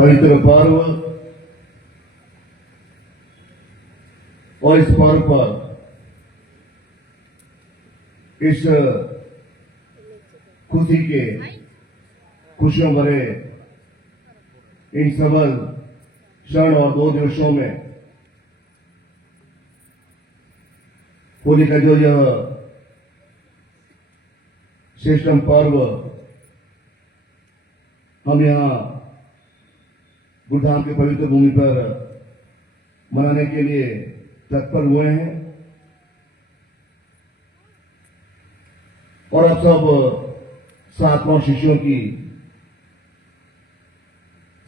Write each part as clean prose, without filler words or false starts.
पवित्र पर्व और इस पर्व पर इस खुशियों भरे इन सबल क्षण और 2 दिवसों में होली का जो यह श्रेष्ठतम पर्व हम यहाँ गुरुधाम की पवित्र भूमि पर मनाने के लिए तत्पर हुए हैं और अब सब साधकों शिष्यों की,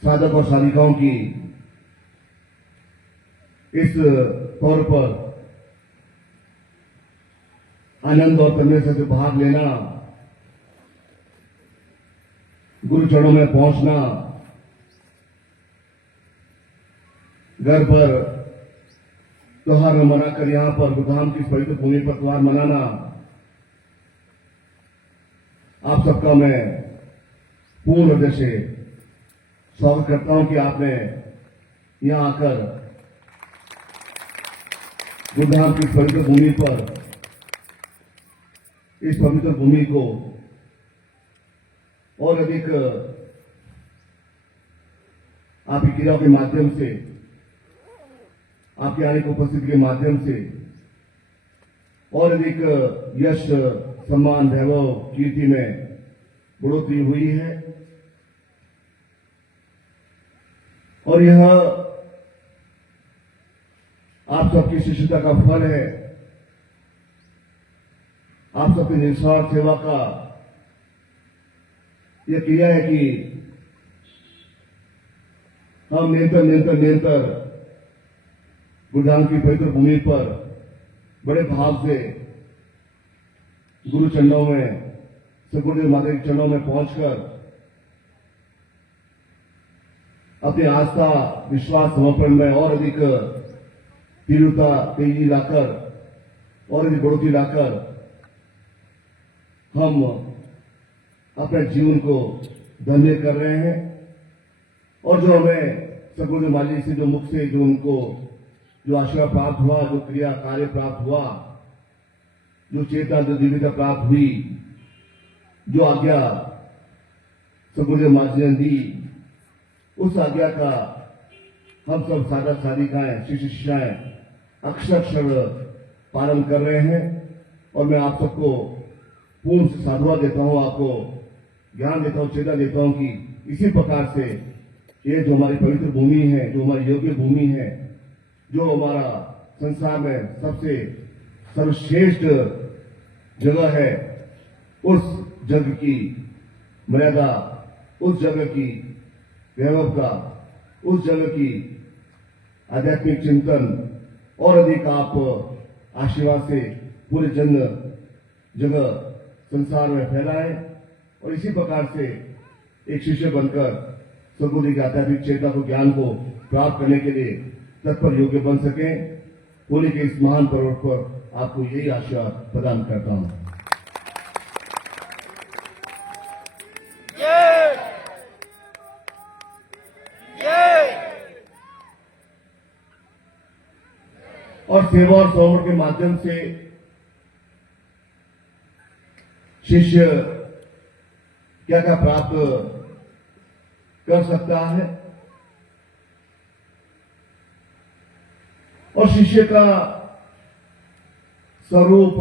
साधक और साधिकाओं की इस पर्व पर आनंद और तन्मयता से भाग लेना, गुरु चरणों में पहुंचना, घर पर त्योहार मनाकर यहां पर गुरुधाम की पवित्र भूमि पर त्योहार मनाना, आप सबका मैं पूर्ण हृदय से स्वागत करता हूं कि आपने यहां आकर गुरुधाम की पवित्र भूमि पर इस पवित्र भूमि को और अधिक आपकी क्रियाओं के माध्यम से, आपकी आने की उपस्थिति के माध्यम से और अधिक यश, सम्मान, वैभव, कीर्ति में बढ़ोतरी हुई है और यह आप सबकी शिष्यता का फल है, आप सबकी निस्वार्थ सेवा का यह क्रिया है कि हम निरंतर गुरुधाम की पवित्र भूमि पर बड़े भाव से गुरु चरणों में, सदगुरुदेव माता के चरणों में पहुंचकर अपनी आस्था, विश्वास, समर्पण में और अधिक तीव्रता, तेजी लाकर और अधिक बढ़ोतरी लाकर हम अपने जीवन को धन्य कर रहे हैं और जो हमें सदगुरुदेव माता जी से जो मुख से जो उनको जो आशीर्वाद प्राप्त हुआ, जो क्रिया कार्य प्राप्त हुआ, जो चेतना, जो दिव्यता प्राप्त हुई, जो आज्ञा सदगुरुदेव माता जी ने दी, उस आज्ञा का हम सब साधक साधिकाएं, शिष्य शिष्याएं अक्षर पालन कर रहे हैं और मैं आप सबको पूर्ण से साधुवाद देता हूं, आपको ज्ञान देता हूं, चेतना देता हूं कि इसी प्रकार से ये जो हमारी पवित्र भूमि है, जो हमारी योग्य भूमि है, जो हमारा संसार में सबसे सर्वश्रेष्ठ जगह है, उस जग की मर्यादा, उस जगह की वैभव का, उस जगह की आध्यात्मिक चिंतन और अधिक आप आशीर्वाद से पूरे जगह संसार में फैलाएं और इसी प्रकार से एक शिष्य बनकर सदगुरु की आध्यात्मिक चेतना को, ज्ञान को प्राप्त करने के लिए तत्पर योग्य बन सकें। होली के इस महान पर्व पर आपको यही आशीर्वाद प्रदान करता हूं। और सेवा और समर्पण के माध्यम से शिष्य क्या क्या प्राप्त कर सकता है और शिष्य का स्वरूप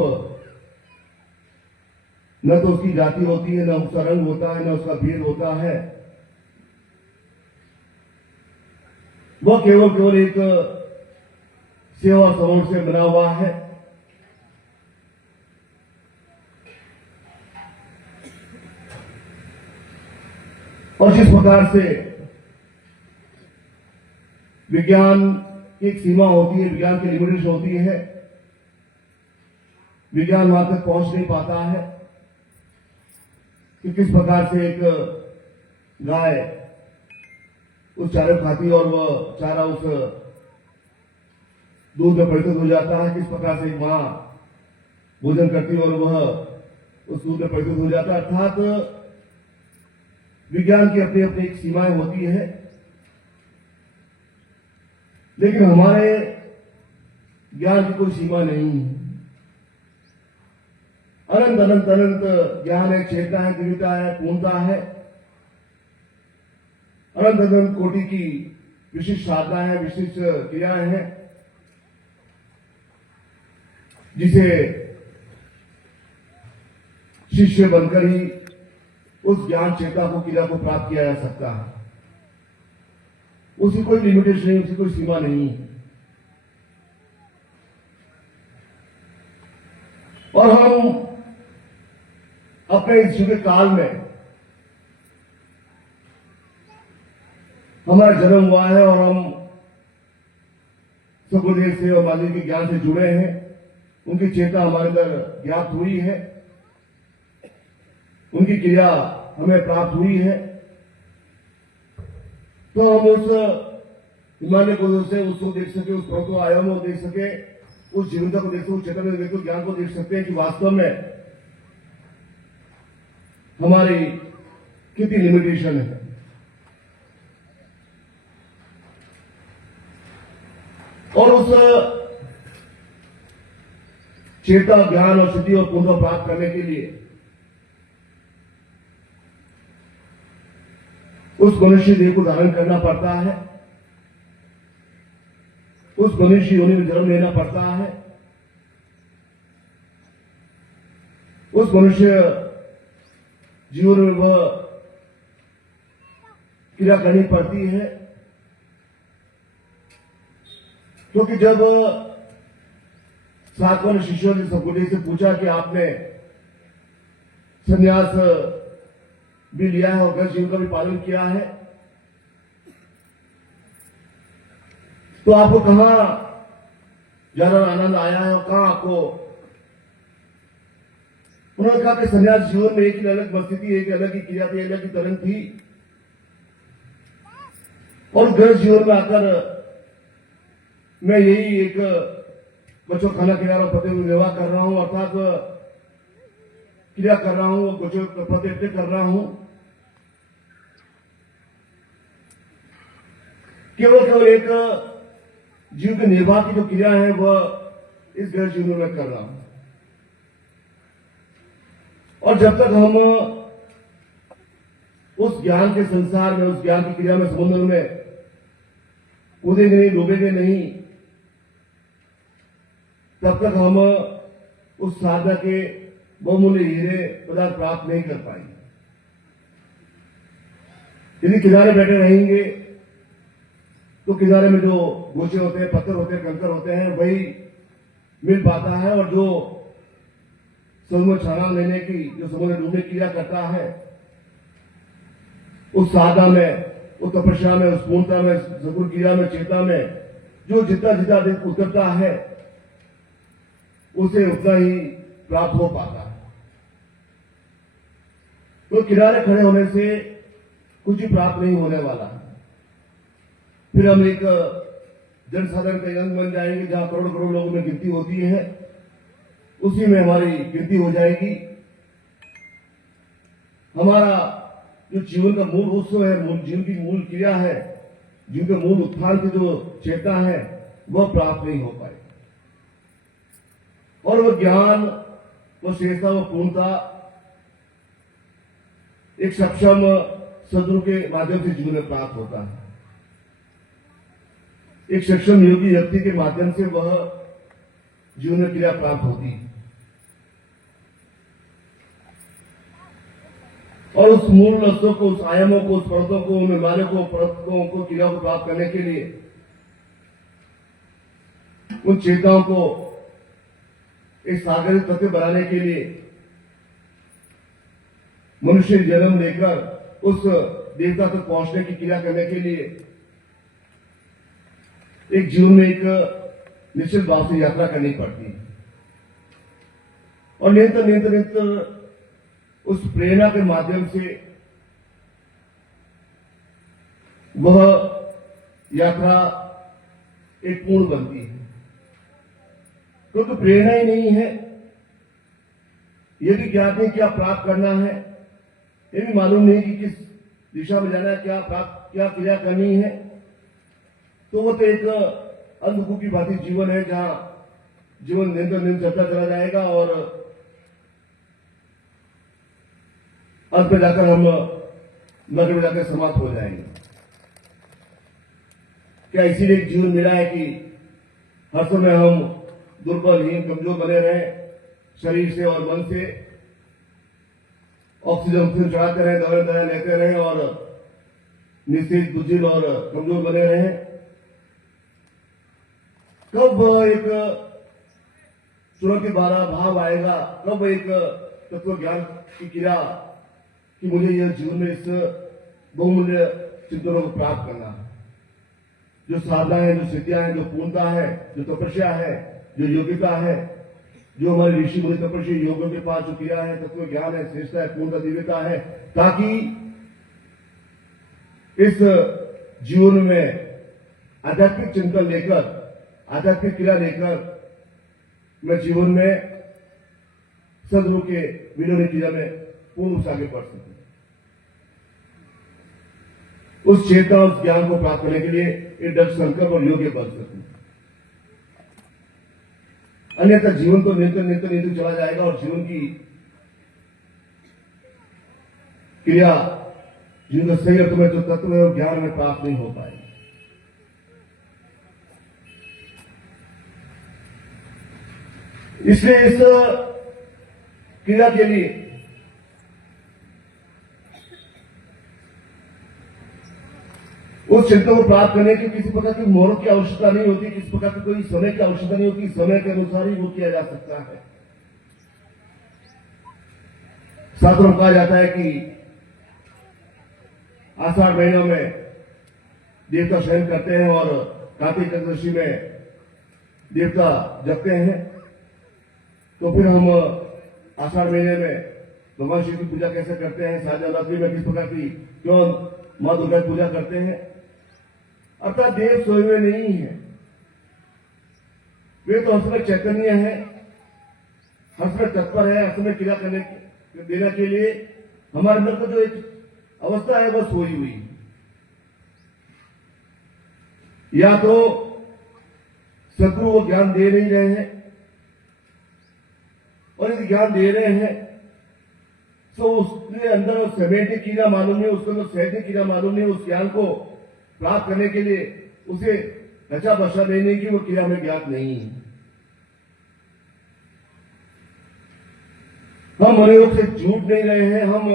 न तो उसकी जाति होती है, न उसका रंग होता है, न उसका भेद होता है। वह केवल एक सेवा समूह से बना हुआ है और जिस प्रकार से विज्ञान की एक सीमा होती है, विज्ञान की लिमिटेशन होती है, विज्ञान वहां तक पहुंच नहीं पाता है कि किस प्रकार से एक गाय उस चारे खाती और वह चारा उस दूध में परिवर्तित हो जाता है, किस प्रकार से एक मां भोजन करती है और वह उस दूध में परिवर्तित हो जाता है। अर्थात विज्ञान की अपनी अपनी एक सीमाएं होती है लेकिन हमारे ज्ञान की कोई सीमा नहीं है। अनंत अनंत अनंत ज्ञान है, चेतना है, दिव्यता है, पूर्णता है, अनंत अनंत कोटि की विशिष्ट साधना है, विशिष्ट क्रियाएं हैं, जिसे शिष्य बनकर ही उस ज्ञान चेतना को, क्रिया को प्राप्त किया जा सकता है। उसकी कोई लिमिटेशन नहीं, उसकी कोई सीमा नहीं है। और हम अपने इस युग काल में हमारा जन्म हुआ है और हम सगुदेव से और मालिक के ज्ञान से जुड़े हैं, उनकी चेतना हमारे अंदर ज्ञात हुई है, उनकी क्रिया हमें प्राप्त हुई है। तो हम उस हिमालय को से उसको देख सके, उस पर्वत आयाम को देख सके, उस जीवनता को देख सके, उस चेतना को देख सके, ज्ञान को देख सकते हैं कि वास्तव में हमारी कितनी लिमिटेशन है। और उस चेता, ज्ञान और सिद्धि और पूर्ण प्राप्त करने के लिए उस मनुष्य देह को धारण करना पड़ता है, उस मनुष्य योनि में जन्म लेना पड़ता है, उस मनुष्य जीवन में वह क्रिया करनी पड़ती है। क्योंकि जब सातवां शिष्यों ने सकुदेव से पूछा कि आपने संन्यास भी लिया है और गृह जीवन का भी पालन किया है, तो आपको कहां ज्यादा आनंद आया है और कहां आपको, उन्होंने कहा कि संन्यास जीवन में एक ही अलग परिस्थिति, एक अलग ही क्रिया थी, अलग ही तरंग थी, और गृह जीवन में आकर मैं यही एक बच्चों खाना खिला रहा हूं, पति विवाह कर रहा हूं, अर्थात क्रिया कर रहा हूं, बच्चों पति कर रहा हूं, केवल एक जीव के निर्वाह की जो क्रिया है वह इस गृह जीवन में कर रहा हूं। और जब तक हम उस ज्ञान के संसार में, उस ज्ञान की क्रिया में, समुद्र में कूदेंगे नहीं, डूबेंगे नहीं, तब तक हम उस साधना के बहुमूल्य हीरे पदार्थ प्राप्त नहीं कर पाएंगे। यदि किनारे बैठे रहेंगे तो किनारे में जो गोचे होते हैं, पत्थर होते हैं, कंकर होते हैं, वही मिल पाता है, और जो समुद्र छलांग लेने की, जो समुद्र डूबने की क्रिया करता है, उस साधना में, उस तपस्या में, उस पूर्णता में, सगुण क्रिया में, चेतना में जो जितना जितना दिन उतरता है, उसे उतना ही प्राप्त हो पाता है। तो किनारे खड़े होने से कुछ भी प्राप्त नहीं होने वाला है। फिर हम एक जनसाधारण का अंग बन जाएंगे, जहां करोड़ करोड़ लोगों में गिनती होती है, उसी में हमारी गिनती हो जाएगी। हमारा जो जीवन का मूल उत्सव है, जीवन की मूल क्रिया है, जीवन के मूल उत्थान की जो चेतना है, वह प्राप्त नहीं हो पाए। और वह ज्ञान, वह श्रेष्ठता, वह पूर्णता एक सक्षम सदगुरु के माध्यम से जीवन में प्राप्त होता है। एक सक्षम योगी व्यक्ति के माध्यम से वह जीवन में क्रिया प्राप्त होती है। और उस मूल रस्तों को, उस आयामों को, उस पर्वतों को, उन हिमालयों को, पर्वतों को, क्रियाओं को प्राप्त करने के लिए, उन चेताओं को एक सागरिक तत्व बनाने के लिए मनुष्य जन्म लेकर उस देवता तक पहुंचने की क्रिया करने के लिए एक जीवन में एक निश्चित भाव से यात्रा करनी पड़ती है। और निरंतर निरंतर निरंतर उस प्रेरणा के माध्यम से वह यात्रा एक पूर्ण बनती है। क्योंकि प्रेरणा ही नहीं है, यह भी ज्ञात नहीं क्या प्राप्त करना है, यह भी मालूम नहीं कि किस दिशा में जाना है, क्या क्रिया करनी है, तो वो तो एक अंधकूप की भांति जीवन है, जहां जीवन दिन तो दिन चलता चला जाएगा और अंत में जाकर हम नरक में जाकर समाप्त हो जाएंगे। क्या इसीलिए जीवन मिला है कि हर समय हम दुर्बलहीन कमजोर बने रहें, शरीर से और मन से ऑक्सीजन चढ़ाते रहें, दवाएं लेते रहें और निश्चित बुद्धिल और कमजोर बने रहें? कब एक चुनौती भरा भाव आएगा, कब एक तत्व ज्ञान की क्रिया कि मुझे यह जीवन में इस बहुमूल्य चिंतनों को प्राप्त करना है, जो साधना है, जो सिद्धियां है, जो पूर्णता है, जो तपस्या है, जो योग्यता है, जो हमारे ऋषि मुनि तपस्वी योगों के पास जो क्रिया है, तत्व ज्ञान है, श्रेष्ठता है, पूर्णता दिव्यता है, ताकि इस जीवन में आध्यात्मिक चिंतन लेकर, आध्यात्मिक क्रिया लेकर मैं जीवन में सदगुरु के विनोदी क्रिया में पूर्ण रूप से आगे बढ़ सकूं। उस चेतना, उस ज्ञान को प्राप्त करने के लिए एक दृढ़ संकल्प और योग्य बन सकूं। अन्यथा जीवन तो निरंतर चला जाएगा और जीवन की क्रिया, जीवन का सही अर्थ में जो तत्व है वो ज्ञान में प्राप्त नहीं हो पाएगा। इसलिए इस क्रिया के लिए उस चिंतन को प्राप्त करने की किसी प्रकार की मुहूर्त की आवश्यकता नहीं होती, किसी प्रकार की कोई समय की आवश्यकता नहीं होती, समय के अनुसार ही वो किया जा सकता है। शास्त्रों में कहा जाता है कि आषाढ़ महीनों में देवता शयन करते हैं और कार्तिक चतुर्दशी में देवता जगते हैं। तो फिर हम आषाढ़ महीने में भगवान शिव की पूजा कैसे करते हैं, शारदीय में किस प्रकार की क्यों मां दुर्गा की पूजा करते हैं? अर्थात देव सोए हुए नहीं है, वे तो हर समय चैतन्य है, हर समय तत्पर है, हर समय क्रिया करने देने के लिए। हमारे अंदर का जो एक अवस्था है वह सोई हुई है। या तो सदगुरु वो ज्ञान दे नहीं रहे हैं, और यदि ज्ञान दे रहे हैं तो उसके अंदर समेटने की ना मालूम नहीं, उसके अंदर सहजने की ना मालूम नहीं। उस ज्ञान को प्राप्त करने के लिए उसे रचा बसा देने की वो क्रिया में ज्ञात नहीं है। हम मनोयोग से झूठ नहीं रहे हैं, हम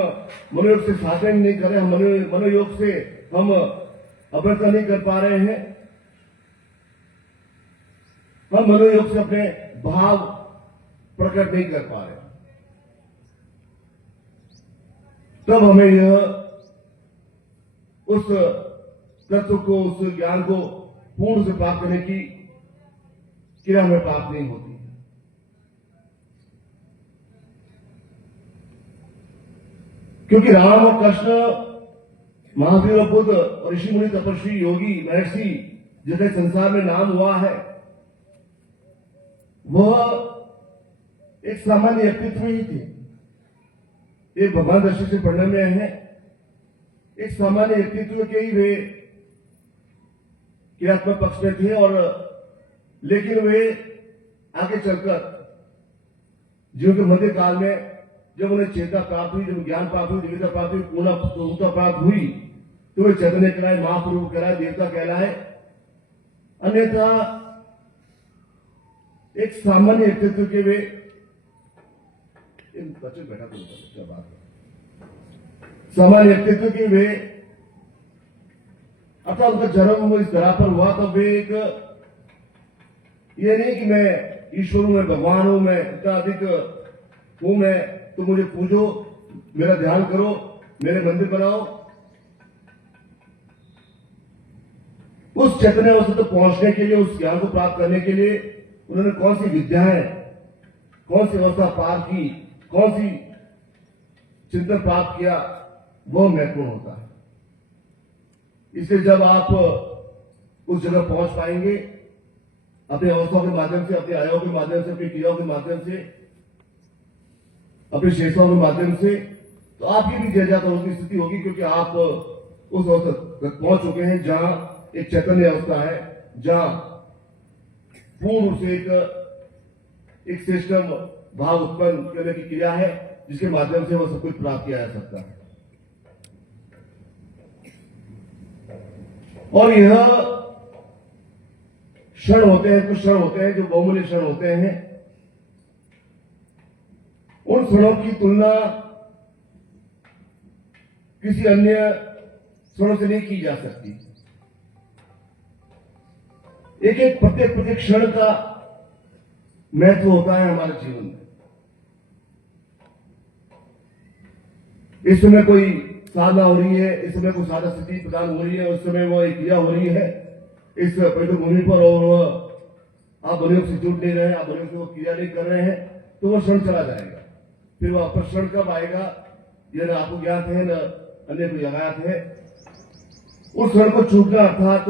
मनोयोग से साधन नहीं कर रहे, हम मनोयोग से हम अभ्यर्था नहीं कर पा रहे हैं, हम मनोयोग से अपने भाव प्रकट नहीं कर पा रहे। तब हमें यह उस तत्व को, उस ज्ञान को पूर्ण से प्राप्त करने की क्रिया हमें प्राप्त नहीं होती। क्योंकि राम और कृष्ण, महावीर और बुद्ध और ऋषि मुनि तपस्वी योगी महर्षि जितने संसार में नाम हुआ है, वह एक सामान्य व्यक्तित्व ही थे। एक भगवान दर्शन से पढ़ने में है, एक सामान्य व्यक्तित्व के ही वे क्रियात्मक पक्ष में थे। और लेकिन वे आगे चलकर जीवन के मध्य काल में जब उन्हें चेतना प्राप्त हुई, जब ज्ञान प्राप्त हुई, दिव्यता प्राप्त हुई, पूर्णता प्राप्त हुई, तो वे चैतन्य कहलाए, महापुरुष कहलाए, देवता कहलाए। अन्यथा एक सामान्य व्यक्तित्व के वे बच्चे बैठा तो क्या बात है, सामान्य व्यक्तित्व के वे अर्थात उनका जन्म इस धरा पर हुआ, तब वे एक ये नहीं कि मैं ईश्वर हूं, मैं भगवान हूं, मैं इतना अधिक हूं, मैं तो मुझे पूजो, मेरा ध्यान करो, मेरे मंदिर बनाओ। उस चैतन्य अवस्था तक पहुंचने के लिए, उस ज्ञान को प्राप्त करने के लिए उन्होंने कौन सी विद्याएं, कौन सी अवस्था पार की, कौन सी चिंतन प्राप्त किया, वह महत्वपूर्ण होता है। इसलिए जब आप उस जगह पहुंच पाएंगे अपनी अवस्थाओं के माध्यम से, अपने आयों के माध्यम से, अपनी क्रियाओं के माध्यम से, अपने शेषों के माध्यम से, तो आपकी भी जय जाता उसकी स्थिति होगी, क्योंकि आप उस अवस्था तक पहुंच चुके हैं जहां एक चैतन्य अवस्था है, जहां पूर्ण रूप से एक सिस्टम भाव उत्पन्न करने की क्रिया है, जिसके माध्यम से वह सब कुछ प्राप्त किया जा सकता है। और यह क्षण होते हैं, कुछ क्षण होते हैं जो बहुमूल्य क्षण होते हैं। उन क्षणों की तुलना किसी अन्य क्षणों से नहीं की जा सकती। एक एक प्रत्येक क्षण का महत्व होता है हमारे जीवन में। इस समय कोई साधना हो रही है, इस समय कोई साधना स्थिति प्रदान हो रही है, उस समय वो एक क्रिया हो रही है इस पवित्र भूमि पर, और आप बलियों से जुट नहीं रहे, आप बलियों से वो क्रिया नहीं कर रहे हैं, तो वो क्षण चला जाएगा। फिर वो वापस क्षण कब आएगा यह न आपको ज्ञात है, न अन्य को ज्ञात है। उस क्षण को चूकना अर्थात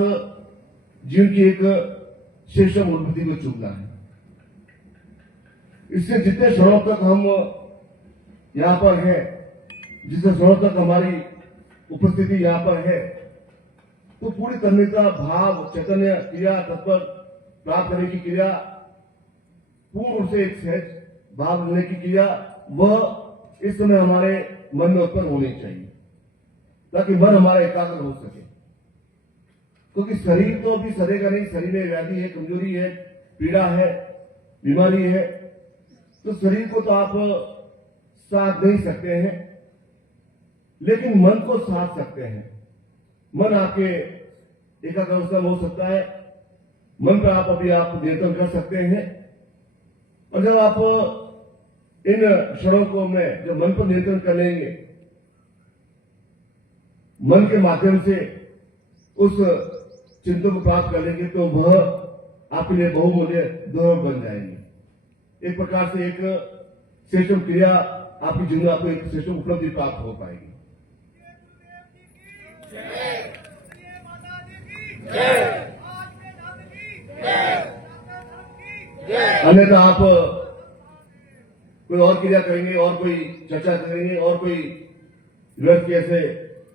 जीवन की एक श्रेष्ठ मूलभूति को चूकना है। इससे जितने क्षणों तक हम यहां पर हैं, जितने क्षणों तक हमारी उपस्थिति यहां पर है, तो पूरी तन्मयता, भाव, चैतन्य, क्रिया, तत्पर प्राप्त करने की क्रिया, पूर्ण रूप से एक सहज भाव लेने की क्रिया, वह इस समय हमारे मन में उत्पन्न होनी चाहिए, ताकि मन हमारा एकाग्र हो सके। क्योंकि शरीर तो अभी सरेगा नहीं, शरीर में व्याधि है, कमजोरी है, पीड़ा है, बीमारी है, तो शरीर को तो आप साथ नहीं सकते हैं, लेकिन मन को साथ सकते हैं। मन आपके एकाग्र अवस्था में हो सकता है, मन पर आप नियंत्रण कर सकते हैं। और जब आप इन क्षणों को में जब मन पर नियंत्रण कर लेंगे, मन के माध्यम से उस चिंतन को प्राप्त कर लेंगे, तो वह आपके लिए बहुमूल्य दोहर बन जाएंगे। एक प्रकार से एक श्रेष्ठ क्रिया आपके जीवन में आपको एक श्रेष्ठ उपलब्धि प्राप्त हो पाएगी। अन्यथा आप कोई और क्रिया करेंगे, और कोई चर्चा करेंगे, और कोई व्यर्थ ऐसे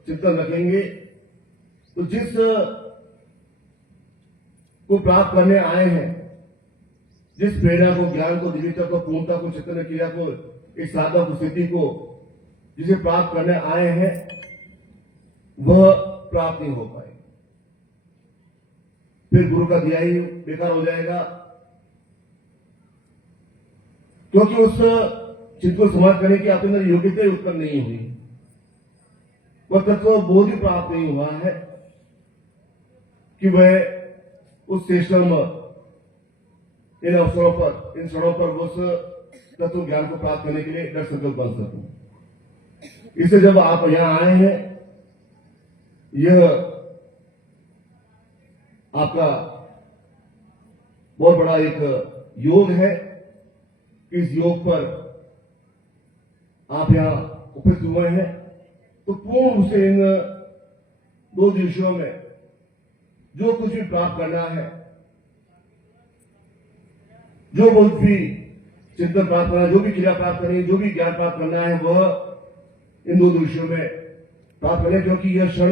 चिंतन रखेंगे, तो जिस को प्राप्त करने आए हैं, जिस प्रेरणा को, ज्ञान को, दिव्यता को, पूर्णता को, चैतन्य क्रिया को, इस साधना को, स्थिति को जिसे प्राप्त करने आए हैं, वह प्राप्त नहीं हो पाए। फिर गुरु का दिया ही बेकार हो जाएगा, क्योंकि उस चित्त को समाप्त करने की आपके अंदर योग्यता उत्पन्न नहीं हुई, वह तत्व बोध ही प्राप्त नहीं हुआ है कि वह उस सिस्टम, इन अवसरों पर, इन क्षणों पर उस तत्व ज्ञान को प्राप्त करने के लिए दृढ़ संकल्प बन सकूं। इससे जब आप यहां आए हैं, यह आपका बहुत बड़ा एक योग है। इस योग पर आप यहां उपस्थित हुए हैं, तो पूर्ण रूप से इन 2 दिवसों में जो कुछ भी प्राप्त करना है, जो कुछ भी चिंतन प्राप्त करना है, जो भी क्रिया प्राप्त करनी है, जो भी ज्ञान प्राप्त करना है, वह इन 2 दिवसों में प्राप्त करें, क्योंकि यह क्षण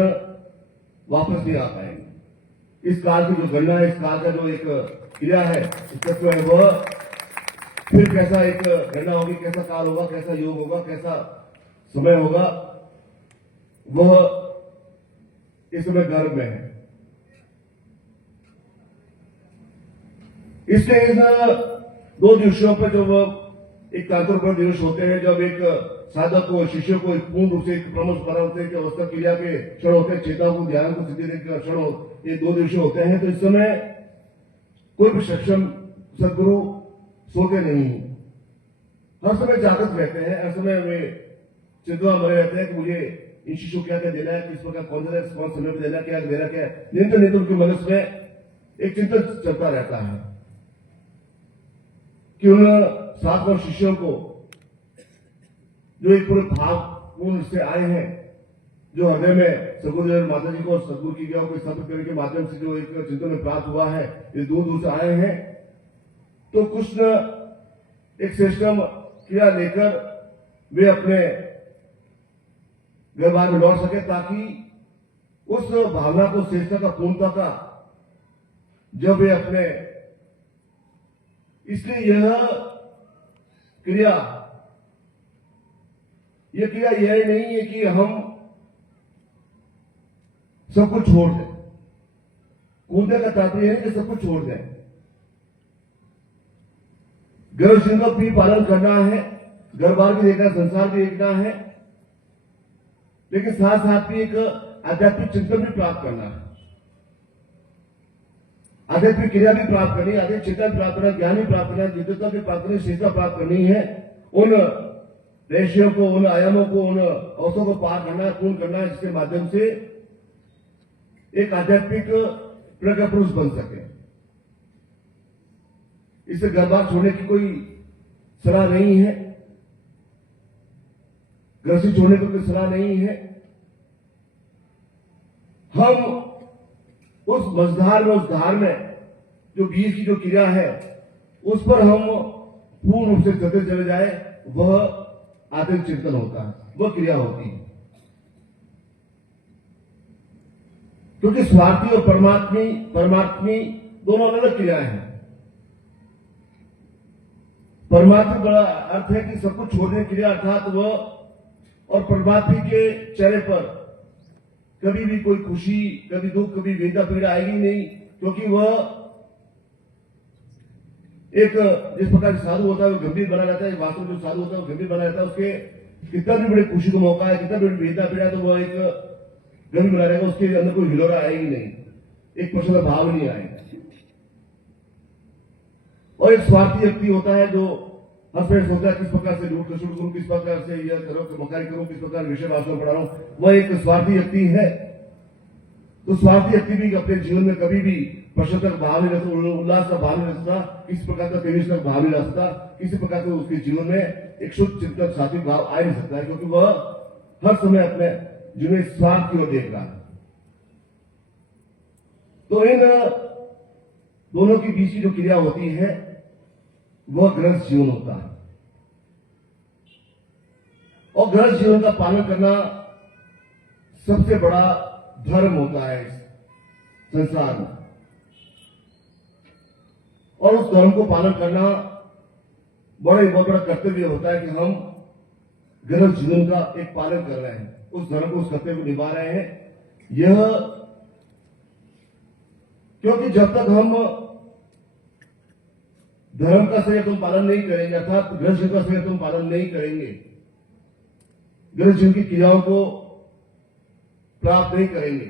वापस नहीं आ पाएंगे। इस काल की जो गणना है, इस काल का जो एक क्रिया है, इस तत्व है, वह फिर कैसा एक गणना होगी, कैसा काल होगा, कैसा योग होगा, कैसा समय होगा, वह इस समय गर्भ में है। इसलिए इन 2 दिवसों पर जब एक तांत्रिक दिवस होते हैं, जब एक साधक को, शिष्य को एक पूर्ण रूप से एक प्रमुख परावर्तन के अवस्था क्रिया के क्षण होते हैं, चेतना को, ध्यान को सिद्धि के क्षण, ये 2 दिवस होते हैं। तो इस समय कोई भी सक्षम सदगुरु सोते नहीं, हर समय जागृत रहते हैं, हर समय वे चिंता में रहते हैं कि मुझे इन शिशु क्या क्या देना है, किस प्रकार कौन सा रिस्पॉन्स समय पर देना, क्या देना, क्या निरंतर उनके मन में एक चिंतन चलता रहता है कि उन 7 वर्ष शिष्यों को जो एक पूरे भाव पूर्ण से आए हैं, जो हृदय में सदगुरु माता जी को और सदगुरु की ज्ञान को स्थापित करने के माध्यम से जो एक चिंतन में प्राप्त हुआ है, ये दूर दूर से आए हैं, तो कुछ न एक सिस्टम क्रिया लेकर वे अपने व्यवहार में लौट सके, ताकि उस भावना को, श्रेष्ठता का, पूर्णता का जब वे अपने इसलिए यह क्रिया यह नहीं है कि हम सब कुछ छोड़ दें। कूदने का तात्पर्य है कि सब कुछ छोड़ दें। गर्भ सिंह का भी पालन करना है, घर बार भी देखना, संसार भी देखना है, लेकिन साथ साथ भी एक आध्यात्मिक चिंतन भी प्राप्त करना है, आध्यात्मिक क्रिया भी प्राप्त करनी है, आध्यात्मिक चिंतन प्राप्त करना, ज्ञान भी प्राप्त करना, जिज्ञासा भी प्राप्त करनी, शिक्षा प्राप्त करनी है। उन रेशियों को, उन आयामों को, उन अवसरों को पार करना है, पूर्ण करना है, जिसके माध्यम से एक आध्यात्मिक प्रज्ञा पुरुष बन सके। इसे गर्भार छोड़ने की कोई सलाह नहीं है, ग्रसित छोड़ने की कोई सलाह नहीं है। हम उस मझधार में, उस धार में जो बीज की जो क्रिया है, उस पर हम पूर्ण रूप से चलते चले जाए, वह आत्मिक चिंतन होता है, वह क्रिया होती है। क्योंकि स्वार्थी और परमात्मी दोनों अलग अलग क्रियाएं हैं। परमात्मा बड़ा अर्थ है कि सब कुछ छोड़ने की क्रिया, अर्थात वह, और परमात्मा के चेहरे पर कभी भी कोई खुशी, कभी दुख, कभी वेदना पीड़ा आएगी नहीं, क्योंकि वह एक जिस प्रकार साधु होता है वो गंभीर बना रहता है, वास्तव में जो साधु होता है वो गंभीर बना रहता है। उसके कितना भी बड़े खुशी का मौका है, कितना भी वेदना पीड़ा है, तो वह एक गंभीर बना रहेगा, उसके अंदर कोई हिलोरा आएगी नहीं, एक प्रश्न का भाव नहीं आएगा। और एक स्वार्थी व्यक्ति होता है जो हर समय सोचता है किस प्रकार से लूट खसुट करूं, किस प्रकार से यह करो, मकारी करूं, किस प्रकार विषय वास्तव में पढ़ा रहा हूं, वह एक स्वार्थी व्यक्ति है। तो स्वार्थी व्यक्ति भी अपने जीवन में कभी भी प्रसन्नता का भाव नहीं रखता, उल्लास का भाव नहीं रखता, किसी प्रकार का तेविश का भाव नहीं रखता, किसी प्रकार से उसके जीवन में एक शुद्ध चिंतन सात्विक भाव आ नहीं सकता है, क्योंकि वह हर समय अपने जीवन में स्वार्थ की ओर देख रहा है। तो इन दोनों के बीच की जो क्रिया होती है वह गृहस्थ जीवन होता है, और गृहस्थ जीवन का पालन करना सबसे बड़ा धर्म होता है इस संसार में। और उस धर्म को पालन करना बहुत बड़ा कर्तव्य होता है कि हम गृहस्थ जीवन का एक पालन कर रहे हैं, उस धर्म को, उस कर्तव्य को निभा रहे हैं। यह क्योंकि जब तक हम धर्म का सही तुम पालन नहीं करेंगे, अर्थात गृहस्थ जीवन का सही तुम पालन नहीं करेंगे, गृहस्थ जीवन की क्रियाओं को प्राप्त नहीं करेंगे,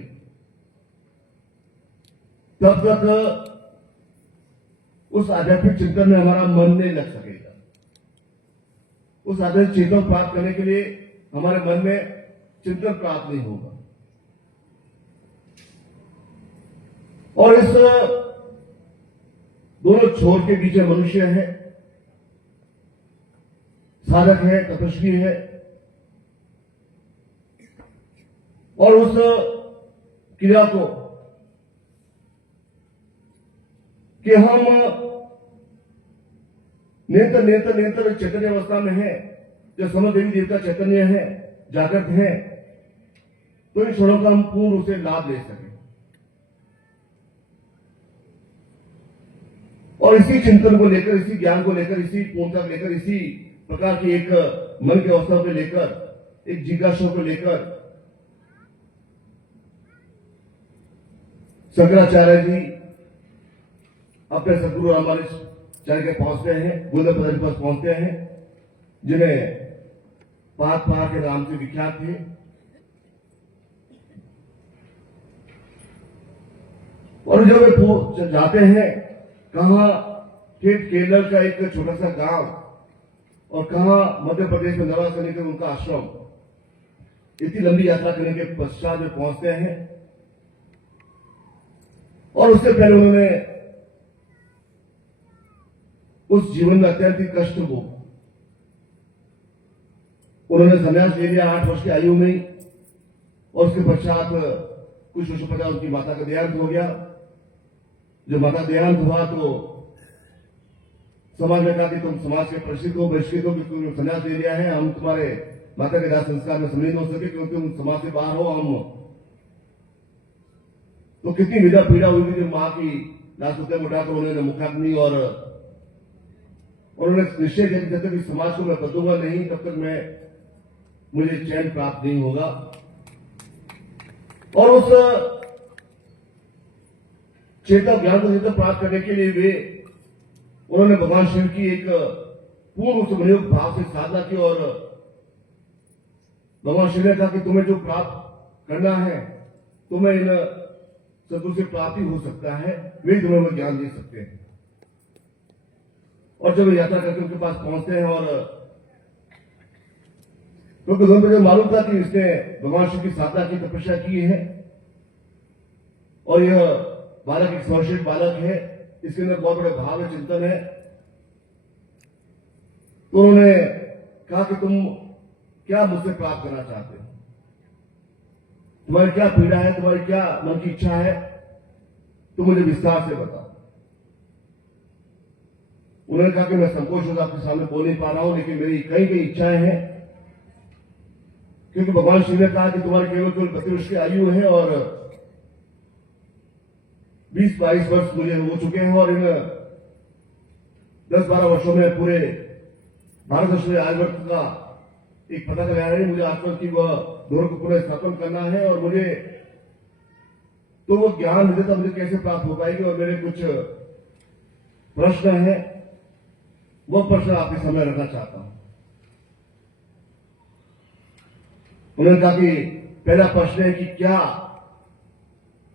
तब तक उस आध्यात्मिक चिंतन में हमारा मन नहीं लग सकेगा। उस आध्यात्मिक चिंतन प्राप्त करने के लिए हमारे मन में चिंतन प्राप्त नहीं होगा। और इस दोनों छोर के बीच मनुष्य है, साधक है, तपस्वी है, और उस क्रिया को कि हम निरंतर चैतन्य अवस्था में है, जब समस्त देवी देवता चैतन्य है, जागृत है, तो इन क्षणों का हम पूर्ण रूप से लाभ ले सकें। और इसी चिंतन को लेकर, इसी ज्ञान को लेकर, इसी पूर्णता को लेकर, इसी प्रकार की एक मन की अवस्था को लेकर, एक जिज्ञासा को लेकर शंकराचार्य जी अपने सदगुरु रामानुजाचार्य के पहुंचते हैं, गोविंद पद के पास पहुंचते हैं, जिन्हें पाद के नाम से विख्यात थे। और जब वे जाते हैं, कहां केरल का एक छोटा सा गांव, और कहां मध्य प्रदेश में नवा करने के उनका आश्रम, इतनी लंबी यात्रा करने के पश्चात वे पहुंचते हैं। और उससे पहले उन्होंने उस जीवन में अत्यंत कष्ट को, उन्होंने संन्यास ले लिया 8 वर्ष की आयु में, और उसके पश्चात कुछ वर्षों पश्चात उनकी माता का देहांत हो गया। जब माता देहांत हुआ तो समाज ने कहा कि तुम समाज के परिचित हो, बहिष्कृत हो, क्योंकि संन्यास ले लिया है, हम तुम्हारे माता के दाह संस्कार में सम्मिलित हो सके, क्योंकि तुम समाज से बाहर हो। हम तो कितनी विधा पीड़ा हुई थी, मां की लाश उठा कर उन्होंने मुखाग्नि और उन्होंने निश्चय किया कि जब तक इस समाज को मैं बदलूंगा नहीं तब तक मुझे चैन प्राप्त नहीं होगा। और उस चेतन ज्ञान को चेतन प्राप्त करने के लिए उन्होंने भगवान शिव की एक पूर्ण संयोग भाव से साधना की और भगवान शिव ने कहा कि तुम्हें जो प्राप्त करना है तुम्हें इन सदगुरु से प्राप्ति हो सकता है, वे तुम्हें वो ज्ञान दे सकते हैं। और जब यात्रा करके उनके पास पहुंचते हैं और क्योंकि मुझे मालूम था कि इसने भगवान शिव की साधना की तपस्या की है और यह बालक एक सर्वश्रेष्ठ बालक है, इसके अंदर बहुत बड़े भाव है, चिंतन है। तो उन्होंने कहा कि तुम क्या मुझसे प्राप्त करना चाहते हो, तुम्हारी क्या पीड़ा है, तुम्हारी क्या मन की इच्छा है, तुम मुझे विस्तार से बताओ। उन्होंने कहा कि मैं संकोच होकर आपके सामने बोल नहीं पा रहा हूं, लेकिन मेरी कई कई इच्छाएं हैं, क्योंकि भगवान शिव ने कहा कि तुम्हारे केवल 32 वर्ष की आयु है और 20-22 वर्ष मुझे हो चुके हैं और इन 10-12 वर्षों में पूरे भारतवर्ष में आयुर्वर्ग का एक पता लगाया है। मुझे आत्मा की वह दोनों को पुनः स्थापन करना है और मुझे तो वो ज्ञान विद्यता मुझे कैसे प्राप्त हो पाएगी और मेरे कुछ प्रश्न हैं, वो प्रश्न आपके सामने रखना चाहता हूं। उन्होंने कहा कि पहला प्रश्न है कि क्या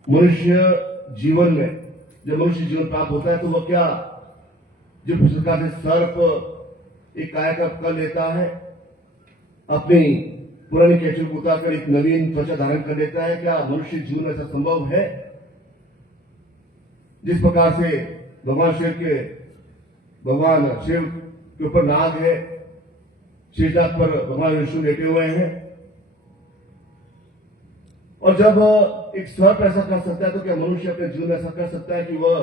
मनुष्य जीवन में जब मनुष्य जीवन प्राप्त होता है तो वह क्या जिस प्रकार से सर्प एक कायाकल्प कर लेता है, अपनी पुरानी केचुल को उतारकर एक नवीन त्वचा धारण कर लेता है, क्या मनुष्य जीवन ऐसा संभव है? जिस प्रकार से भगवान शिव के ऊपर नाग है, शीर्षाक पर भगवान विष्णु लेटे हुए हैं, और जब एक सर्प ऐसा कर सकता है तो क्या मनुष्य अपने जीवन में ऐसा कर सकता है कि वह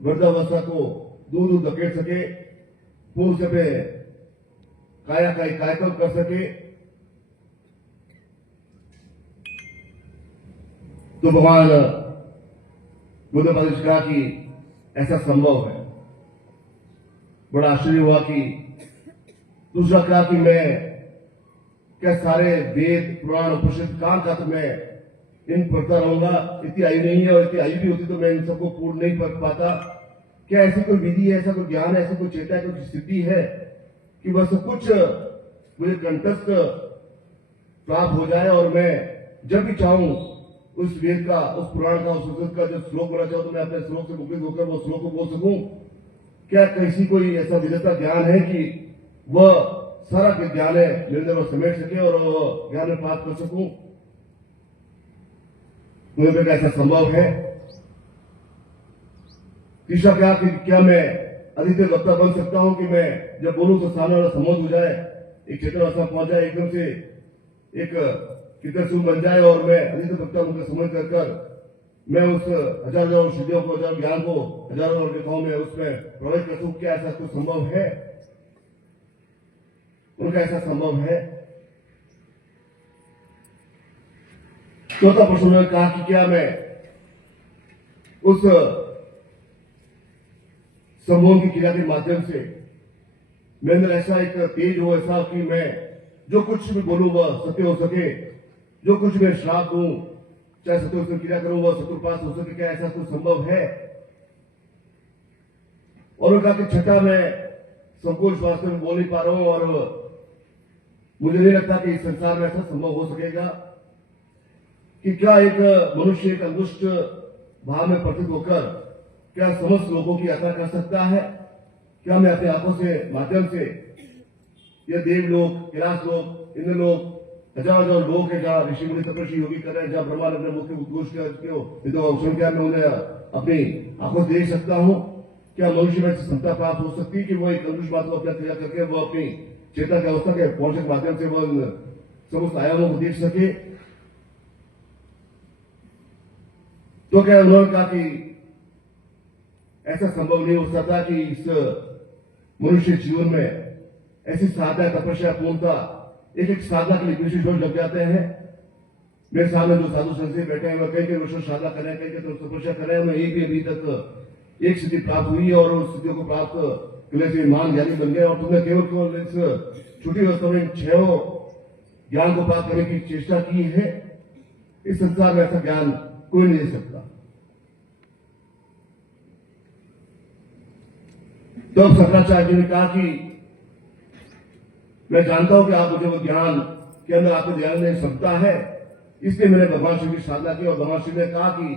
वृद्धावस्था को दूर दूर धकेल सके, पूर्ण से पे कायाकल्प कर सके? तो भगवान बुद्ध ने कहा कि ऐसा संभव है। बड़ा आश्चर्य हुआ कि दूसरा कहा कि मैं क्या सारे वेद पुराण उपनिषद काम का तो मैं इन पढ़ता रहूंगा, इतनी आयु नहीं है और इतनी आयु भी होती तो मैं इन सबको पूर्ण नहीं पढ़ पाता। क्या ऐसी कोई विधि है, ऐसा कोई ज्ञान है, ऐसा कोई चेता है, कोई सिद्धि है कि वह सब कुछ मुझे कंठस्थ प्राप्त हो जाए और मैं जब भी चाहूं उस वेद का, उस पुराण का, उस उपनिषद का जो श्लोक बोला चाहूं तो मैं अपने श्लोक से मुक्ति होकर वो श्लोक को बोल सकूं? क्या किसी कोई ऐसा विधता ज्ञान है कि वह सारा ज्ञान है मेरे अंदर वो समेट सके और वह ज्ञान में प्राप्त कर सकूं? मुझे ऐसा संभव है? तीसरा क्या मैं अधिकतर वक्ता बन सकता हूं कि मैं जब बोलूं तो सामने वाला समझ हो जाए, एक चेतन अवस्था पहुंच जाए, एकदम से एक कीर्तन बन जाए और मैं अधिकतर वक्ता मुझे समझ कर मैं उस हजारों सिद्धियों को, हजारों ज्ञान को हजारों रेखाओं में उसमें प्रवेश कर सकूं? क्या ऐसा कुछ संभव है? उनका ऐसा संभव है? चौथा प्रश्न ने कहा कि क्या मैं उस संभोग की क्रिया के माध्यम से मेरे अंदर ऐसा एक तेज हो, ऐसा कि मैं जो कुछ भी बोलूं वह सत्य हो सके, जो कुछ मैं श्राप दूं चाहे सत्य उसमें क्रिया करूं वह सत्य हो सके? क्या ऐसा कुछ संभव है? और उन्होंने कहा कि छठा, मैं संकोच वास्तव में बोल नहीं पा रहा हूं और मुझे नहीं लगता कि इस संसार में ऐसा संभव हो सकेगा कि क्या एक मनुष्य एक अंगुष्ठ भाव में प्रतीत होकर क्या समस्त लोगों की यात्रा कर सकता है? क्या मैं अपनी आंखों से माध्यम से यह देवलोक, कैलाश लोक, इंद्र लोक, हजार लोग है जहां ऋषि मुनि तपस्वी योगी कर रहे हैं, जहां ब्रह्मानंद ने मुख्य उद्घोष किया, मैं उन्हें अपनी आंखों से देख सकता हूं? क्या मनुष्य में क्षमता प्राप्त हो सकती है कि वह एक अंगुष्ठ बात को अपना क्रिया करके वह अपनी चेतना की अवस्था के पहुंचने के माध्यम से वह समस्त आयामों को देख सके? तो क्या उन्होंने कहा कि ऐसा संभव नहीं हो सकता कि इस मनुष्य जीवन में ऐसी साधना, तपस्या, पूर्णता, एक एक साधना के लिए विशेष वर्ष लग जाते हैं। मेरे सामने जो साधु संत बैठे हैं वह कई वर्षों साधना कर रहे हैं, कई तो तपस्या कर रहे हैं, उन्हें एक भी अभी तक एक स्थिति प्राप्त हुई है और उस स्थितियों को प्राप्त क्लेश ईमान ज्ञानी बन गए और तुमने केवल इस छोटी अवस्था में 6 ज्ञान को प्राप्त करने की चेष्टा की है। इस संसार में ऐसा ज्ञान कोई नहीं दे सकता। तो अब शंकराचार्य जी ने कहा कि मैं जानता हूं कि आप मुझे वो ज्ञान के अंदर आपको ध्यान में क्षमता है, इसलिए मैंने भगवान शिव की साधना की। और भगवान शिव ने कहा कि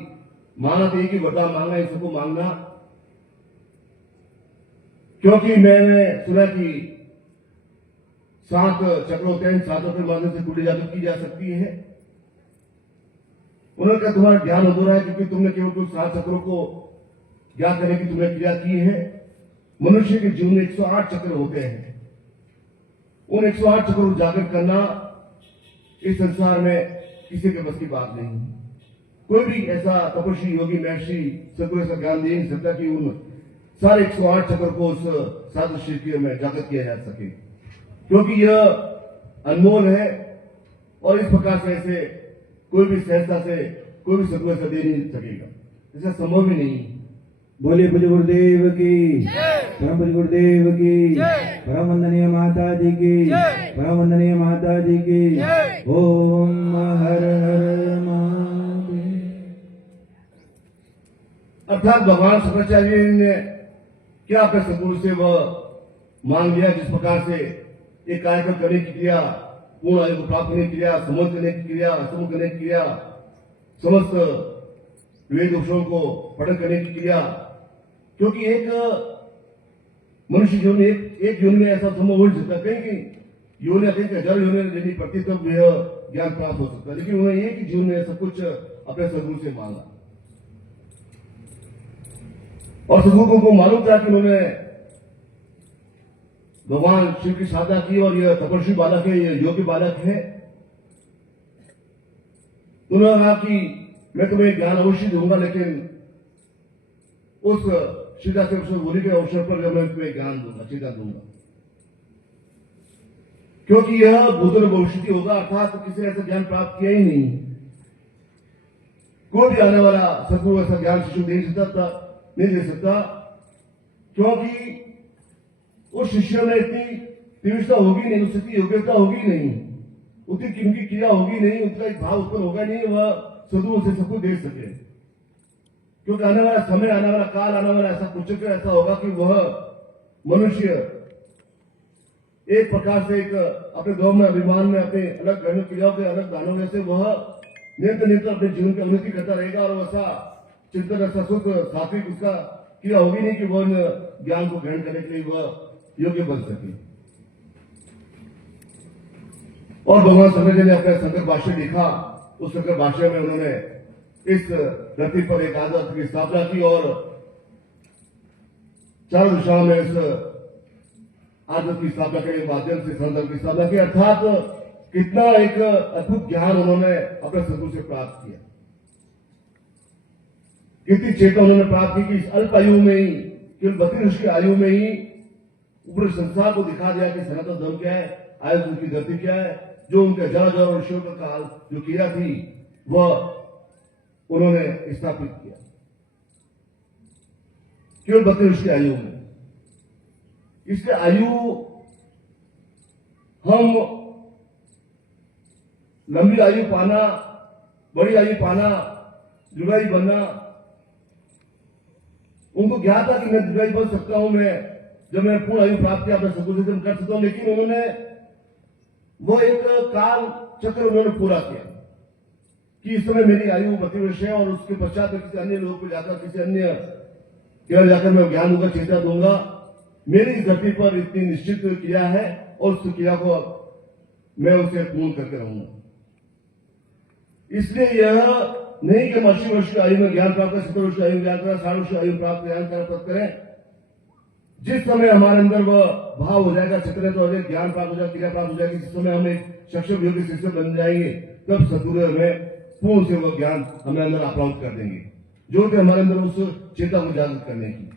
मांगना तो एक ही वरदान मांगना, इन सबको मांगना, क्योंकि मैंने सुना कि 7 चक्र होते हैं, 7 के माध्यम से कुंडली जागृत की जा सकती है। उन्होंने कहा तुम्हारा ध्यान अधूरा है क्योंकि तुमने केवल कुछ 7 चक्रों को ज्ञात करने की तुमने क्रिया की है। मनुष्य के जीवन में 108 चक्र होते हैं। उन 108 चक्रों को जागृत करना इस संसार में किसी के बस की बात नहीं है। कोई भी ऐसा तपस्वी योगी महर्षि सबको ऐसा ज्ञान दे नहीं सकता कि उन सारे 108 चक्र को उस साधु में जागृत किया जा सके, क्योंकि यह अनमोल है। और इस प्रकार से ऐसे कोई भी सहजता से कोई भी सदगुरु ऐसा दे नहीं सकेगा, ऐसा संभव ही नहीं। बोले पूज्य गुरुदेव की, परम पूज्य गुरुदेव की, परम वंदनीय माता जी की, परम वंदनीय माता जी की। ओम हर हर महादेव। अर्थात भगवान शंकराचार्य ने क्या अपने सदगुरु से वह मांग लिया, जिस प्रकार से एक कार्यक्रम करने की क्रिया, पूर्ण आयु को प्राप्त करने की क्रिया, समझ करने की क्रिया, समूह करने की क्रिया, समस्त वेद उपनिषदों को पठन करने की क्रिया, क्योंकि एक मनुष्य जीवन में एक जीवन में ऐसा संभव हो सकता है कि योनि कहीं 1000 योनि लेनी पड़ती तब यह ज्ञान प्राप्त हो सकता है, लेकिन उन्होंने एक ही जीवन में सब कुछ अपने सदगुरु से मांगा। और सदगुरु को मालूम था कि उन्होंने भगवान शिव की साधना की और यह तपस्वी बालक है, यह योगी बालक है। उन्होंने कहा कि मैं तुम्हें ज्ञान अवश्य दूंगा, लेकिन उस सीधा से होने के अवसर पर जब मैं तुम्हें ज्ञान दूंगा, सीधा दूंगा, क्योंकि यह भूतल भविष्य होगा। अर्थात किसी ने ऐसा ज्ञान प्राप्त किया ही नहीं। कोई भी आने वाला सदगुरु ऐसा ज्ञान शिष्य नहीं दे सकता, क्योंकि उस शिष्य में इतनी तीव्रता होगी नहीं, उसकी योग्यता होगी नहीं, उतनी किनकी क्रिया होगी नहीं, उनका एक भाव उत्पन्न होगा नहीं, वह सदगुरु से सबको दे सके। क्योंकि आने वाला समय, आने वाला काल, आने वाला ऐसा कुछ ऐसा होगा कि वह मनुष्य एक प्रकार से एक अपने गौ में, अभिमान में, अपने अलग कर्म क्रियाओं के अलग दानों में से वह निरंतर अपने जीवन की उन्नति करता रहेगा। और वैसा चिंतन, ऐसा सुख सात्विक उसका क्रिया होगी नहीं कि वह ज्ञान को ग्रहण करने के लिए वह योग्य बन सके। और भगवान शंकर जी ने अपने शंकर भाष्य लिखा। उस शंकर भाष्य में उन्होंने इस धरती पर एक आदर्श की स्थापना की और चारों दिशाओं में इस आदर्श की स्थापना के माध्यम से संदर्भ की स्थापना की। अर्थात कितना एक अद्भुत ज्ञान उन्होंने अपने सदगुरु से प्राप्त किया, कितनी चेतना उन्होंने प्राप्त की कि इस अल्प आयु में ही, केवल 32 वर्ष की आयु में ही पूरे संसार को दिखा दिया कि सनातन धर्म क्या है, आयुर्वेद की धरती क्या है। जो उनके हजार ऋषियों का काल जो किया थी वह उन्होंने स्थापित किया केवल 32 वर्ष की आयु में। इसलिए आयु, हम लंबी आयु पाना, बड़ी आयु पाना, जुगाई बनना, उनको ज्ञात था कि मैं जुगाई बन सकता हूं, मैं जब मैं पूर्ण आयु प्राप्त किया अपने सदगुरु से कर सकता हूं। लेकिन उन्होंने वो एक काल चक्र उन्होंने पूरा किया कि इस समय मेरी आयु 32 वर्ष है और उसके पश्चात किसी अन्य लोग को जाकर, किसी अन्य केवल जाकर मैं ज्ञान दूंगा, चेतना दूंगा। मेरी इस धरती पर इतनी निश्चित क्रिया है और उस क्रिया को मैं उसे पूर्ण करके रहूंगा। इसलिए यह नहीं कि 80 वर्ष की आयु में ज्ञान प्राप्त करें, 70 वर्ष की आयु में ज्ञान करें, 60 वर्ष की आयु प्राप्त ज्ञान प्राप्त करें। जिस समय हमारे अंदर वह भाव हो जाएगा, चेतना तो हो जाएगी, ज्ञान प्राप्त हो जाएगा, क्रिया प्राप्त हो जाएगी, जिस समय हम एक सक्षम योगी शिष्य बन जाएंगे, तब सदगुरु हमें पूर्ण से वह ज्ञान हमें अंदर आप्राप्त कर देंगे। जो कि हमारे अंदर उस चेतना को जागृत करने की,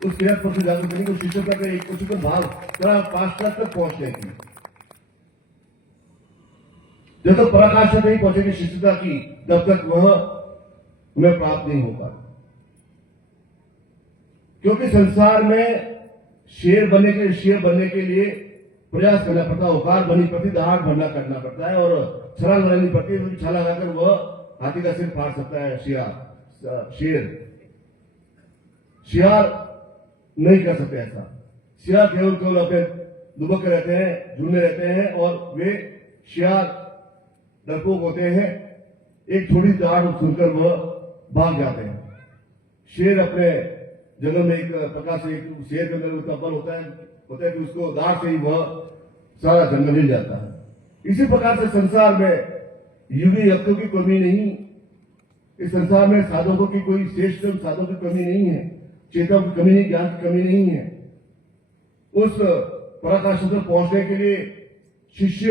उस क्रिया पर जागृत करने की, उस शिष्य का एक उच्चतम भाव पाश्चात तक पहुंचने की। जब तक पराकाष्ठ नहीं पहुंचेगी शिष्यता की, तब तक वह हमें प्राप्त नहीं हो पाता। क्योंकि संसार में शेर बनने के लिए प्रयास करना पड़ता है, औकार बननी पड़ती, दहाड़ भरना करना पड़ता है और छलांग लगानी पड़ती है, क्योंकि छलांग लगाकर वह हाथी का सिर फाड़ सकता है। शियार नहीं कर सकते ऐसा। शियार केवल अपने दुबक के रहते हैं, झुंड में रहते हैं और वे शियार डरपोक होते हैं, एक छोटी दहाड़ सुनकर वह भाग जाते हैं। शेर अपने जंगल में एक प्रकार से, एक शेर के अंदर उतना बल होता है कि उसको दाढ़ से ही वह सारा जंगल हिल जाता है। इसी प्रकार से संसार में युगी यज्ञों की कमी नहीं, इस संसार में साधकों की कोई श्रेष्ठ साधकों की कमी नहीं है, चेताओं की कमी नहीं, ज्ञान की कमी नहीं है। उस पराकाष्ठ तक पहुंचने के लिए शिष्य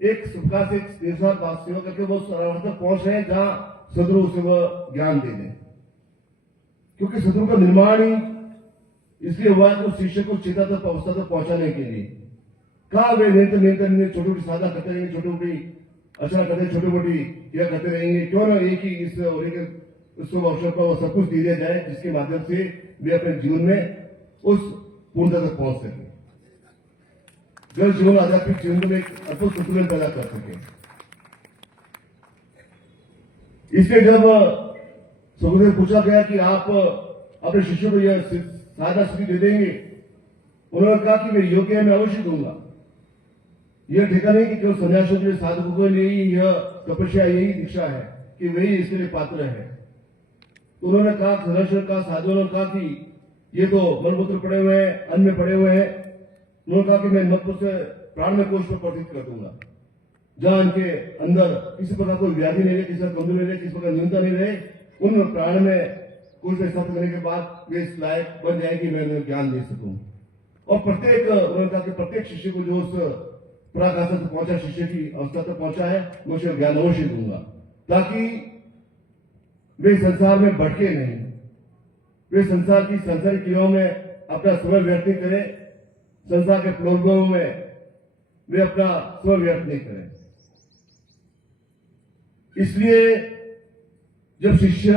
एक प्रकार से निस्वार्थ सेवा करके वो तक पहुंच रहे हैं जहां सदगुरु से वह ज्ञान दे दें, क्योंकि सदगुरु का निर्माण ही इसलिए हुआ है कि शिष्य को चेता तक अवस्था तक पहुंचाने के लिए। कहा वे निरंतर छोटी मोटी साधना करते रहेंगे, छोटी मोटी अच्छा करते, छोटी मोटी क्रिया करते रहेंगे, क्यों ना एक ही इस उसको अवसर पर सब कुछ दिया जाए जिसके माध्यम से वे अपने जीवन में उस पूर्णता तक पहुंच सके, जल जीवन आध्यात्मिक जीवन में एक अद्भुत संतुलन पैदा कर सके। इसलिए जब समुद्र से पूछा गया कि आप अपने शिष्यों को यह साधा स्थिति दे देंगे, उन्होंने कहा कि मैं योग्य है, मैं अवश्य दूंगा। यह ठेका नहीं कि केवल सन्यासियों के लिए, साधकों के लिए ही यह तपस्या, यही दीक्षा है कि वही इसके लिए पात्र है। तो उन्होंने कहा, सन्यासियों का, साधुओं ने कहा कि ये तो मलमूत्र पड़े हुए हैं, अन्न में पड़े हुए हैं। उन्होंने कहा कि मैं मत से प्राण में कोष पर प्रतिष्ठित कर दूंगा, जहां इनके अंदर किसी प्रकार कोई व्याधि नहीं रहे, किसी प्रकार कमजोरी नहीं रहे, किसी प्रकार न्यूनता नहीं रहे, उन प्राण में कोष में स्थापित करने के बाद वे इस लायक बन जाए कि मैं उन्हें ज्ञान दे सकूं। और प्रत्येक, उन्होंने कहा कि प्रत्येक शिष्य को जो उस पराकाष्ठ तक पहुंचा, शिष्य की अवस्था तक पहुंचा है, मैं उसे ज्ञान अवश्य दूंगा, ताकि वे संसार में भटके नहीं, वे संसार की सांसारिक क्रियाओं में अपना समय व्यर्थ नहीं करें, संसार के प्रलोभनों में वे अपना समय व्यर्थ नहीं करें। इसलिए जब शिष्य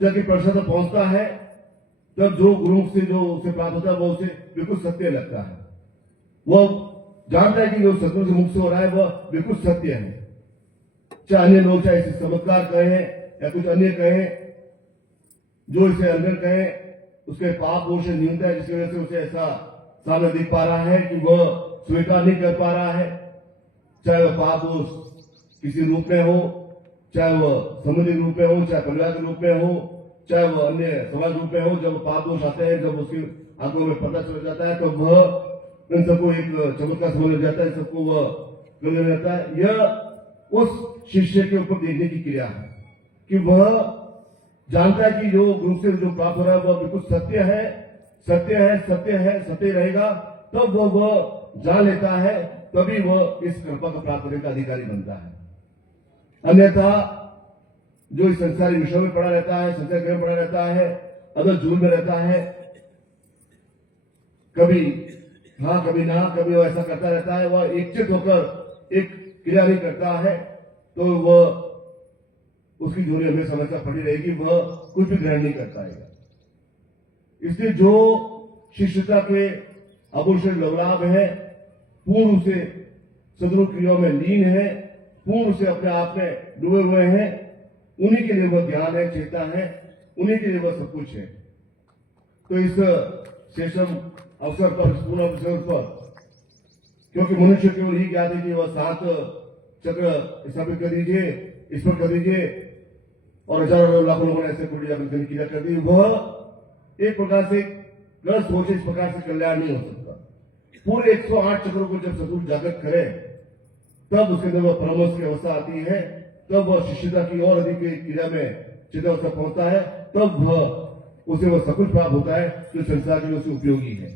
की परीक्षा तक पहुंचता है, तब जो गुरु से जो उसे प्राप्त होता है वो उसे बिल्कुल सत्य लगता है। वो जानता है कि जो सतगुरु से मुक्त हो रहा है वह बिल्कुल सत्य है। चाहे अन्य लोग चाहे इसे चमत्कार कहें या कुछ अन्य कहें, जो इसे अंदर कहें, उसके पाप दोष से न्यूनता है, जिसकी वजह से उसे ऐसा सामने दिख पा रहा है कि वह स्वीकार नहीं कर पा रहा है। चाहे वह पाप दोष किसी रूप में हो, चाहे वह समुद्री रूप में हो, चाहे परिवार के रूप में हो, चाहे वह अन्य समाज रूप में हो। जब पाप दोष आते हैं, जब उसकी आंखों में पता चल जाता है, तो वह इन सबको एक चमत्कार समझ लग जाता है, सबको वह गले में जाता है। यह उस शिष्य के ऊपर देखने की क्रिया है कि वह जानता है कि जो गुरु से जो प्राप्त हो रहा है वह बिल्कुल सत्य है, सत्य है, सत्य है, सत्य रहेगा। तब वह जान लेता है, तभी वह इस कृपा को प्राप्त करने का अधिकारी बनता है। अन्यथा जो इस संसारी विषयों में पड़ा रहता है, संसार ग्रह में पड़ा रहता है, अगर जुल में रहता है, कभी हाँ कभी ना, कभी वो ऐसा करता रहता है, वह एकचित होकर एक क्रिया नहीं करता है, तो वह उसकी जोड़ी हमें समस्या पड़ी रहेगी, वह कुछ भी ग्रहण नहीं कर पाएगा। इसलिए जो शिष्यता के अवश्य लवलाभ है, पूर्ण से सदगुरु क्रियाओं में लीन है, पूर्ण से अपने आप में डूबे हुए हैं, उन्हीं के लिए वह ज्ञान है, चेता है, उन्हीं के लिए वह सब कुछ है। तो इस शेषम अवसर पर, पूर्ण अवसर पर, क्योंकि मनुष्य केवल ही ज्ञात है कि वह 7 चक्र स्थापित कर दीजिए, इस पर कर दीजिए, और हजारों लाखों लोगों ने ऐसे पूरी क्रिया कर दी, वह एक प्रकार से गलत सोचे, इस प्रकार से कल्याण नहीं हो सकता। पूरे 108 चक्रों को जब सदगुरु जागृत करे, तब उसके अंदर वह परमहंस की अवस्था आती है, तब वह शिष्यता की और अधिक क्रिया में चितावस्था पहुंचता है, तब वह उसे वह सब कुछ प्राप्त होता है जो संसार के लिए उसे उपयोगी है,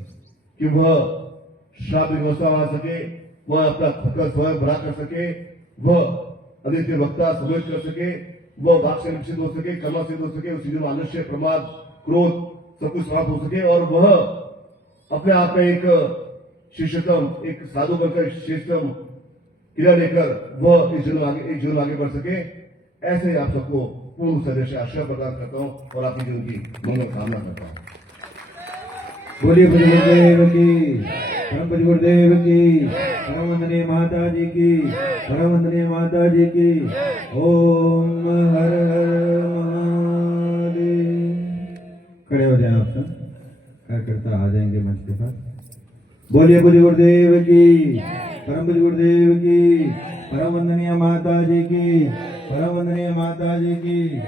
कि वह शाब्दिक व्यवस्था आ सके, वह अपना खतर स्वयं भरा कर सके, वह अधिक वक्ता सुमित कर सके, वह वाक से निश्चित हो सके, कर्म सिद्ध हो सके, उसी जो आलस्य, प्रमाद, क्रोध सब कुछ समाप्त हो सके, और वह अपने आप में एक शिष्यतम, एक साधु बनकर श्रेष्ठतम क्रिया लेकर वह एक जीवन आगे बढ़ सके। ऐसे ही आप सबको पूर्ण सदस्य आश्रय प्रदान करता हूं और आपकी जीवन की मनोकामना करता हूं। बोलिए पूज्य गुरुदेव की, परम पूज्य गुरुदेव की, परम वंदनीय माता जी की, परम वंदनीय माता जी की। ओम हर हर महादेव। खड़े हो जाए आप सब, कार्यकर्ता आ जाएंगे मंच के पास। बोलिए पूज्य गुरुदेव की, परम पूज्य गुरुदेव की, परम वंदनीय माता जी की, परम वंदनीय माता जी की।